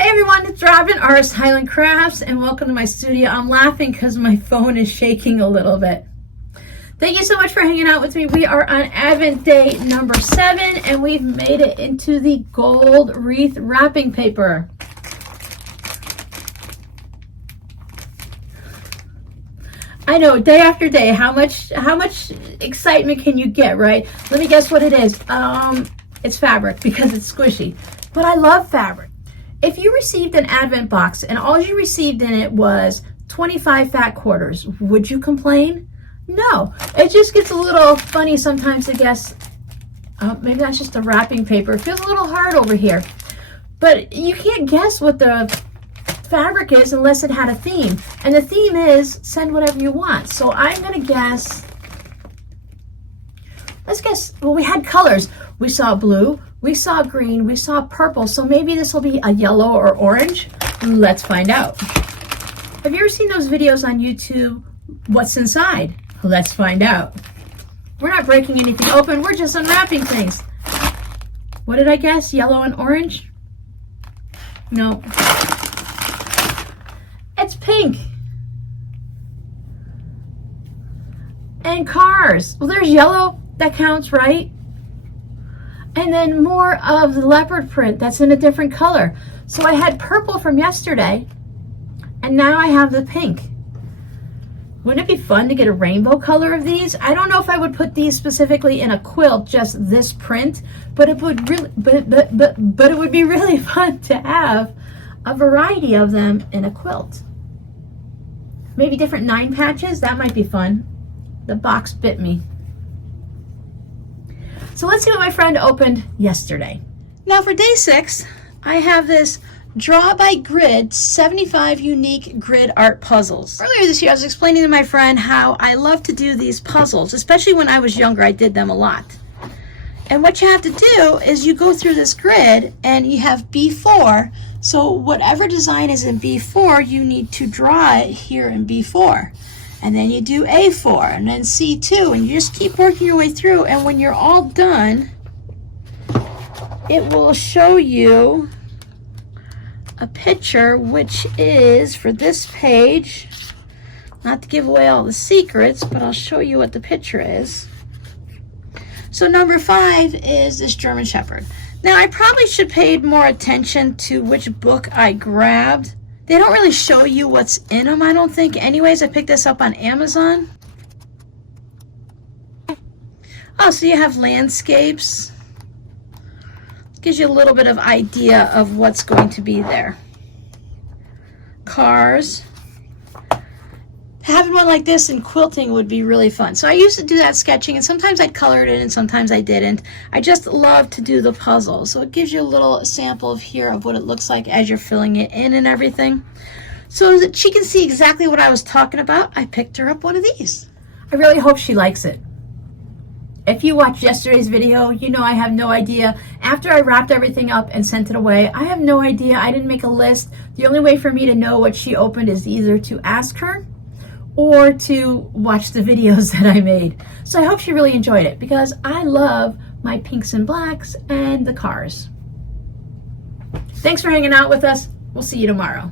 Hey everyone, it's Robin, Artist Highland Crafts, and welcome to my studio. I'm laughing because my phone is shaking a little bit. Thank you so much for hanging out with me. We are on Advent Day number 7, and we've made it into the gold wreath wrapping paper. I know, day after day, how much excitement can you get, right? Let me guess what it is. It's fabric because it's squishy, but I love fabric. If you received an Advent box and all you received in it was 25 fat quarters, would you complain? No. It just gets a little funny sometimes to guess. Maybe that's just the wrapping paper. It feels a little hard over here. But you can't guess what the fabric is unless it had a theme. And the theme is send whatever you want. So I'm going to guess. Let's guess. Well, we had colors. We saw blue. We saw green, we saw purple, so maybe this will be a yellow or orange. Let's find out. Have you ever seen those videos on YouTube, what's inside? Let's find out. We're not breaking anything open, we're just unwrapping things. What did I guess, yellow and orange? No. It's pink. And cars. Well, there's yellow, that counts, right? And then more of the leopard print that's in a different color. So I had purple from yesterday, and now I have the pink. Wouldn't it be fun to get a rainbow color of these? I don't know if I would put these specifically in a quilt, just this print, but it would really, but it would be really fun to have a variety of them in a quilt. Maybe different 9 patches, that might be fun. The box bit me. So let's see what my friend opened yesterday. Now for day 6, I have this Draw by Grid 75 unique grid art puzzles. Earlier this year I was explaining to my friend how I love to do these puzzles, especially when I was younger. I did them a lot. And what you have to do is you go through this grid and you have B4. So whatever design is in B4, you need to draw it here in B4. And then you do A4 and then C2, and you just keep working your way through, and when you're all done, it will show you a picture, which is for this page, not to give away all the secrets, but I'll show you what the picture is. So number 5 is this German Shepherd. Now I probably should have paid more attention to which book I grabbed. They don't really show you what's in them, I don't think. Anyways, I picked this up on Amazon. Oh, so you have landscapes. Gives you a little bit of idea of what's going to be there. Cars. Having one like this in quilting would be really fun. So I used to do that sketching, and sometimes I'd color it in and sometimes I didn't. I just love to do the puzzle. So it gives you a little sample of here of what it looks like as you're filling it in and everything. So that she can see exactly what I was talking about, I picked her up one of these. I really hope she likes it. If you watched yesterday's video, you know I have no idea. After I wrapped everything up and sent it away, I have no idea. I didn't make a list. The only way for me to know what she opened is either to ask her or to watch the videos that I made. So I hope she really enjoyed it because I love my pinks and blacks and the cars. Thanks for hanging out with us. We'll see you tomorrow.